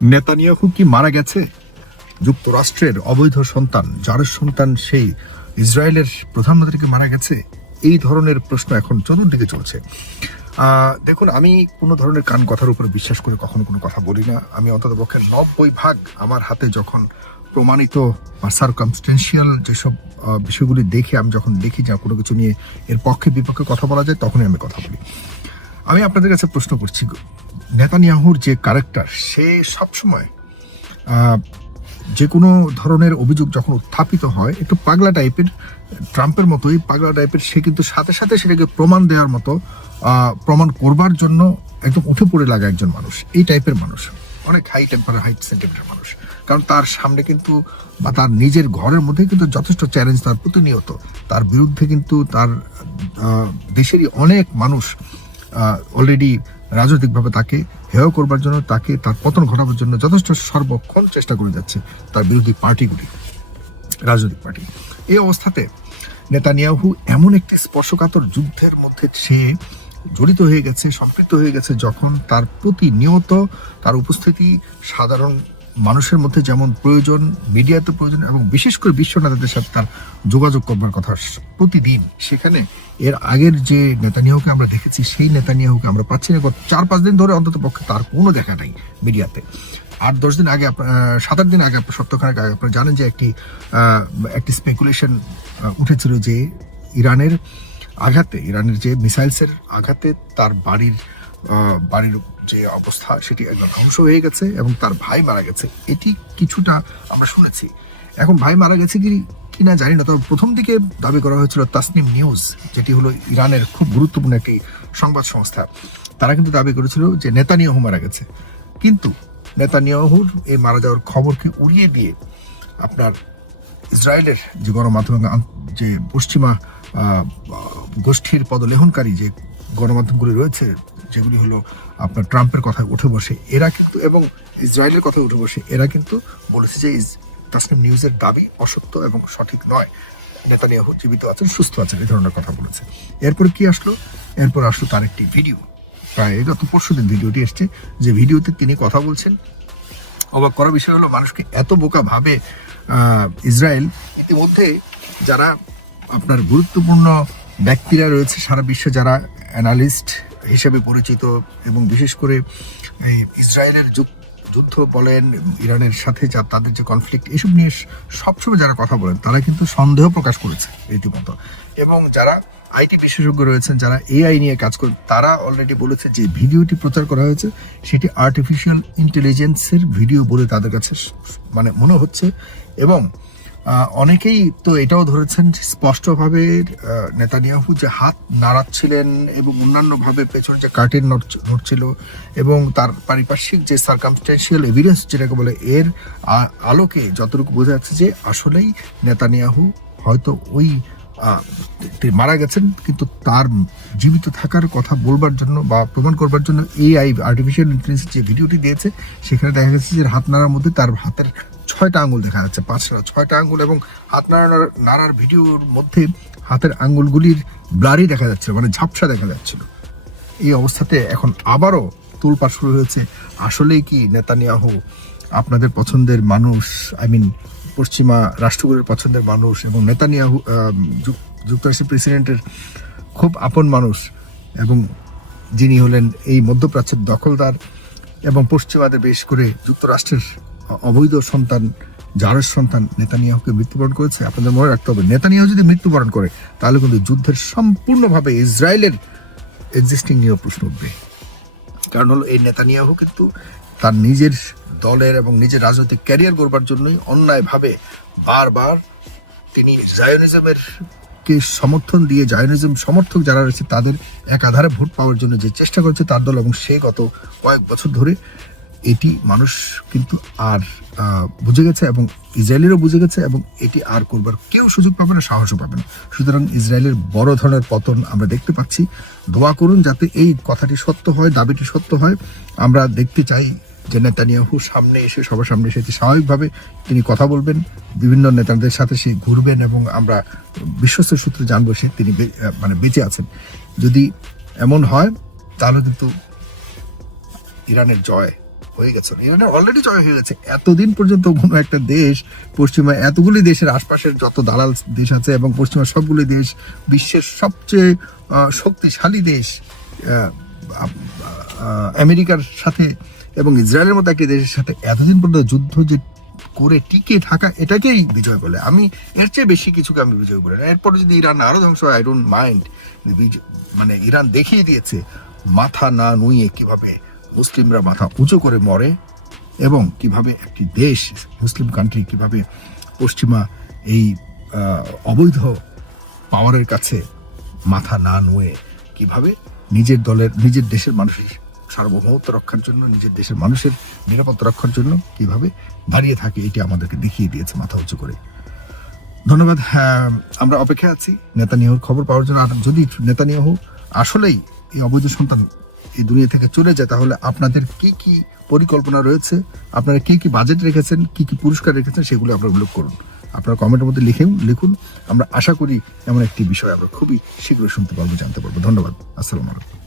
Netanyahu কি মারা গেছে? যুক্তরাষ্ট্রের অবৈধ সন্তান, যার সন্তান সেই ইসরায়েলের প্রধানমন্ত্রীকে মারা গেছে? এই ধরনের প্রশ্ন এখন চতুর্দিকে চলছে। দেখুন, আমি কোনো ধরনের কান কথার উপরে বিশ্বাস করে কখনো কোনো কথা বলি না। আমি অন্ততপক্ষে 90% আমার হাতে যখন প্রমাণিত বা সার্কামস্টেন্সিয়াল যেসব বিষয়গুলি দেখে, আমি যখন দেখি যে কোনো কিছু নিয়ে এর পক্ষে বিপক্ষে কথা বলা যায়, তখনই আমি কথা বলি। আমি আপনাদের কাছে প্রশ্ন করছি, নেতানিয়াহুর যে ক্যারেক্টার, সে সবসময় যে কোনো ধরনের অভিযোগ যখন উত্থাপিত হয়, একটু পাগলা টাইপের, ট্রাম্পের মতোই পাগলা টাইপের, সে কিন্তু সাথে সাথে সেটাকে প্রমাণ দেওয়ার মতো, প্রমাণ করবার জন্য একদম উঠে পড়ে লাগা একজন মানুষ। এই টাইপের মানুষ, অনেক হাই সেন্টিমেন্টের মানুষ। কারণ তার সামনে কিন্তু, বা তার নিজের ঘরের মধ্যে কিন্তু যথেষ্ট চ্যালেঞ্জ তার প্রতিনিয়ত। তার বিরুদ্ধে কিন্তু তার দেশেরই অনেক মানুষ অলরেডি রাজনৈতিকভাবে তাকে হেয় করবার জন্য, তাকে তার পতন ঘটাবার জন্য যথেষ্ট সর্বক্ষণ চেষ্টা করে যাচ্ছে তার বিরোধী পার্টিগুলি, রাজনৈতিক পার্টি। এই অবস্থাতে নেতানিয়াহু এমন একটি স্পর্শকাতর যুদ্ধের মধ্যে সে জড়িত হয়ে গেছে, সম্পৃক্ত হয়ে গেছে, যখন তার প্রতিনিয়ত তার উপস্থিতি সাধারণ মানুষের মধ্যে যেমন প্রয়োজন, মিডিয়াতে প্রয়োজন, এবং বিশেষ করে বিশ্ব নেতাদের সাথে তার যোগাযোগ করবার কথা প্রতিদিন। সেখানে এর আগের যে নেতানিয়াহুকে আমরা দেখেছি, সেই নেতানিয়াহুকে আমরা পাচ্ছি না। 4-5 দিন ধরে অন্তত পক্ষে তার কোনো দেখা নাই মিডিয়াতে। 8-10 দিন আগে, 7-8 দিন আগে, সপ্তাহখানেক আগে আপনারা জানেন যে একটি স্পেকুলেশন উঠেছিল যে ইরানের যে মিসাইলসের আঘাতে তার বাড়ির যে অবস্থা, সেটি একদম ধ্বংস হয়ে গেছে এবং তার ভাই মারা গেছে। এটি কিছুটা আমরা শুনেছি। এখন ভাই মারা গেছে কি না জানি না, তবে প্রথম দিকে দাবি করা হয়েছিল তাসনিম নিউজ, যেটি হলো ইরানের খুব গুরুত্বপূর্ণ একটি সংবাদ সংস্থা, তারা কিন্তু দাবি করেছিল যে নেতানিয়াহু মারা গেছে। কিন্তু নেতানিয়াহুর এই মারা যাওয়ার খবরকে উড়িয়ে দিয়ে আপনার ইসরায়েলের যে গণমাধ্যম, যে পশ্চিমা গোষ্ঠীর পদলেহনকারী যে গণমাধ্যমগুলি রয়েছে, যেগুলি হলো আপনার ট্রাম্পের কথায় উঠে বসে, এরা কিন্তু, এবং ইসরায়েলের কথায় উঠে বসে, এরা কিন্তু বলেছে যে তাসনিম নিউজের দাবি অসত্য এবং সঠিক নয়, নেতানিয়াহু জীবিত আছেন, সুস্থ আছেন, এই ধরনের কথা বলেছে। এরপরে কি আসলো? এরপর আসলো তার একটি ভিডিও, প্রায় গত পরশুদিন ভিডিওটি এসছে, যে ভিডিওতে তিনি কথা বলছেন। অবাক করার বিষয় হলো, মানুষকে এত বোকা ভাবে ইসরায়েল। ইতিমধ্যে যারা আপনার গুরুত্বপূর্ণ ব্যক্তিরা রয়েছে সারা বিশ্বে, যারা অ্যানালিস্ট হিসেবে পরিচিত, এবং বিশেষ করে এই ইসরায়েলের যুদ্ধ বলেন, ইরানের সাথে তাদের যে কনফ্লিক্ট, এসব নিয়ে সবসময় যারা কথা বলেন, তারা কিন্তু সন্দেহ প্রকাশ করেছে রীতিমতো। এবং যারা আইটি বিশেষজ্ঞ রয়েছেন, যারা এআই নিয়ে কাজ করেন, তারা অলরেডি বলেছে যে ভিডিওটি প্রচার করা হয়েছে সেটি আর্টিফিশিয়াল ইন্টেলিজেন্সের ভিডিও বলে তাদের কাছে মানে মনে হচ্ছে। এবং অনেকেই তো এটাও ধরেছেন স্পষ্টভাবে, নেতানিয়াহু যে হাত নাড়াচ্ছিলেন এবং অন্যান্যভাবে পেছনে যে কার্টেন নড়ছিল, এবং তার পারিপার্শ্বিক যে সার্কামস্টেন্সিয়াল এভিডেন্স যেটাকে বলে, এর আলোকে যতটুকু বোঝা যাচ্ছে যে আসলেই নেতানিয়াহু হয়তো ওই মারা গেছেন, কিন্তু তার জীবিত থাকার কথা বলবার জন্য বা প্রমাণ করবার জন্য এআই, আর্টিফিশিয়াল ইন্টেলিজেন্স যে ভিডিওটি দিয়েছে, সেখানে দেখা গেছে যে হাত নাড়ার মধ্যে তার হাতের 6টা আঙ্গুল দেখা যাচ্ছে, 6টা আঙ্গুল, এবং হাত নাড়ার ভিডিওর মধ্যে হাতের আঙ্গুলগুলির ব্লারই দেখা যাচ্ছে, মানে ঝাপসা দেখা যাচ্ছিল। এই অবস্থাতে এখন আবারও তোলপাড় শুরু হয়েছে, আসলেই কি নেতানিয়াহু আপনাদের পছন্দের মানুষ, পশ্চিমা রাষ্ট্রগুলির পছন্দের মানুষ, এবং নেতানিয়াহু যুক্তরাষ্ট্রের প্রেসিডেন্টের খুব আপন মানুষ, এবং যিনি হলেন এই মধ্যপ্রাচ্যের দখলদার, এবং পশ্চিমাদের বিশেষ করে যুক্তরাষ্ট্রের অবৈধ সন্তান, জারের সন্তান নেতানিয়াহুকে মৃত্যুবরণ করেছে। আপনাদের মনে রাখতে হবে, নেতানিয়াহু যদি মৃত্যুবরণ করে, তাহলে কিন্তু যুদ্ধের সম্পূর্ণভাবে ইসরায়েলের এক্সিস্টিং নিয়েও প্রশ্ন উঠবে। কারণ হলো, এই নেতানিয়াহু কিন্তু তার নিজের দলের এবং নিজের রাজনৈতিক ক্যারিয়ার গড়বার জন্যই অন্যায়ভাবে বারবার তিনি জায়োনিজমের কে সমর্থন দিয়ে, জায়োনিজম সমর্থক যারা রয়েছে তাদের একাধারে ভোট পাওয়ার জন্য যে চেষ্টা করছে তার দল, এবং সে গত কয়েক বছর ধরে এটি মানুষ কিন্তু আর বুঝে গেছে, এবং ইসরায়েলেরও বুঝে গেছে, এবং এটি আর করবার কেউ সুযোগ পাবে না, সাহসও পাবে না। সুতরাং ইসরায়েলের বড় ধরনের পতন আমরা দেখতে পাচ্ছি। দোয়া করুন যাতে এই কথাটি সত্য হয়, দাবিটি সত্য হয়। আমরা দেখতে চাই যে নেতানিয়াহু সামনে এসে, সবার সামনে এসে স্বাভাবিকভাবে তিনি কথা বলবেন, বিভিন্ন নেতাদের সাথে সে ঘুরবেন, এবং আমরা বিশ্বস্ত সূত্রে জানবো সে তিনি বেঁচে আছেন। যদি এমন হয়, তাহলে কিন্তু ইরানের জয় হয়ে গেছে, ইরানের অলরেডি জয় হয়ে গেছে। এতদিন পর্যন্ত কোনো একটা দেশ, পশ্চিমা এতগুলি দেশের আশপাশের যত দালাল দেশ আছে এবং পশ্চিমা সবগুলি দেশ, বিশ্বের সবচেয়ে শক্তিশালী দেশ আমেরিকার সাথে এবং ইসরায়েলের মতো একটি দেশের সাথে এতদিন পর্যন্ত যুদ্ধ যে করে টিকে থাকা, এটাকেই বিজয় বলে। আমি এর চেয়ে বেশি কিছুকে আমি বিজয় বলি না। এরপরে যদি ইরান আরো ধ্বংস হয়, আই ডোন্ট মাইন্ড। মানে ইরান দেখিয়ে দিয়েছে মাথা না নুইয়ে কিভাবে মুসলিমরা মাথা উঁচু করে মরে, এবং কিভাবে একটি দেশ, মুসলিম কান্ট্রি, কিভাবে পশ্চিমা এই অবৈধ পাওয়ারের কাছে মাথা না নুয়ে কিভাবে নিজের দলের, নিজের দেশের মানুষের সার্বভৌমত্ব রক্ষার জন্য, নিজের দেশের মানুষের নিরাপত্তা রক্ষার জন্য কিভাবে দাঁড়িয়ে থাকে, এটি আমাদেরকে দেখিয়ে দিয়েছে মাথা উঁচু করে। ধন্যবাদ। আমরা অপেক্ষায় আছি নেতানিয়াহুর খবর পাওয়ার জন্য। আর যদি নেতানিয়াহু আসলেই এই অবৈধ সন্তান এই দুনিয়া থেকে চলে যায়, তাহলে আপনাদের কি কি পরিকল্পনা রয়েছে, আপনারা কি কি বাজেট রেখেছেন, কি কি পুরস্কার রেখেছেন, সেগুলো আপনারা উল্লেখ করুন। আপনারা কমেন্টের মধ্যে লিখুন। আমরা আশা করি এমন একটি বিষয় আমরা খুবই শীঘ্রই শুনতে পারবো, জানতে পারবো। ধন্যবাদ। আসসালামু আলাইকুম।